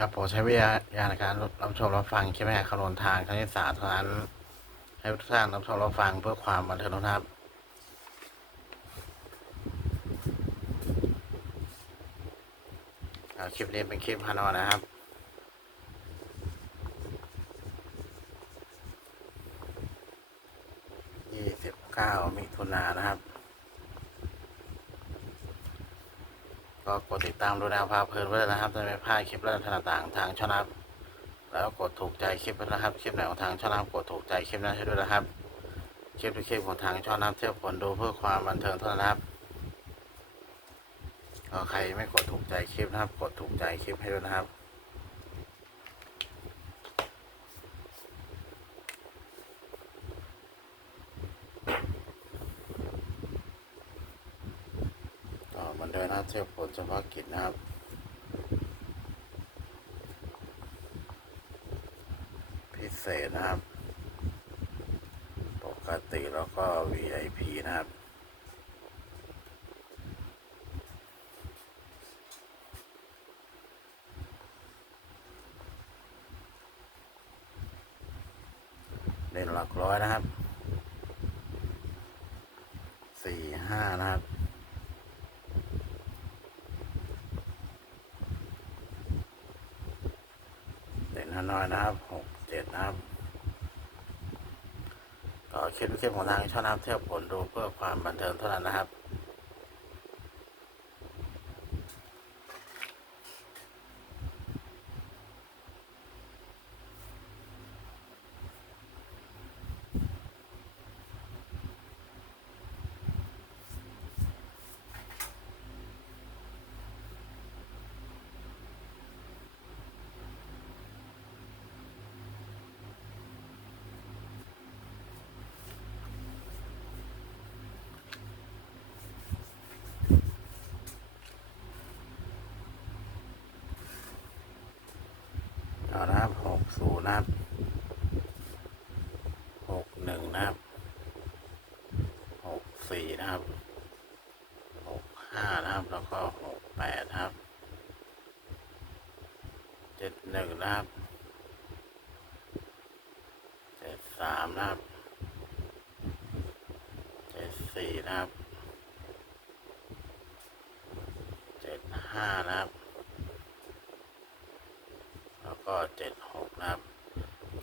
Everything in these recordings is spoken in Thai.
ครับผมใช้วิทยาในการรับชมรับฟังใช่ไหมคำนวณทางคณิตศาสตร์เท่านั้นให้ทุกท่านรับชมรับฟังเพื่อความบันเทิงนะครับอ่าคลิปนี้เป็นคลิปฮานอนะครับยี่สิบเก้ามิถุนายนนะครับ ก็กดติดตามดูแนวพาเพลินไว้เลยนะครับจะไม่พลาดคลิปและต่างๆทางช่องนับแล้วกดถูกใจคลิปนะครับ คลิปไหนของทางช่องนับกดถูกใจคลิปนั้นให้ด้วยนะครับ คลิปทุกคลิปของทางช่องนับเที่ยวผลดูเพื่อความบันเทิงเท่านั้นครับก็ใครไม่กดถูกใจคลิปนะครับ กดถูกใจคลิปให้ด้วยนะครับ ก็เหมือนเดิมนะครับเที่ยวผลเฉพาะกิจนะครับพิเศษนะครับ ปกติแล้วก็ VIP นะครับเด่นหลักร้อยนะครับสี่ห้านะครับ น้อยนะครับหกเจ็ดนะครับก็คลิปคลิปของทางช่องน้ำเที่ยวผลดูเพื่อความบันเทิงเท่านั้นนะครับ ศูนย์นะครับหกหนึ่งนะครับหกสี่นะครับหกห้านะครับ แล้วก็หกแปดนะครับเจ็ดหนึ่งนะครับเจ็ดสามนะครับเจ็ดสี่นะครับเจ็ดห้านะครับ แล้วก็เจ็ดหกนะครับ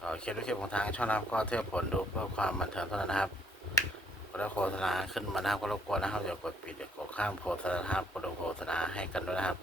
ก็ คลิปวิดีโอของทางช่องนะครับก็เที่ยบผลดูเพื่อความบันเทิงเท่านั้นนะครับกดโฆษณาขึ้นมาหน้าก็รบกวนนะครับอย่ากดปิดอย่ากดข้ามโฆษณาครับกดดูโฆษณาให้กันด้วยนะครับ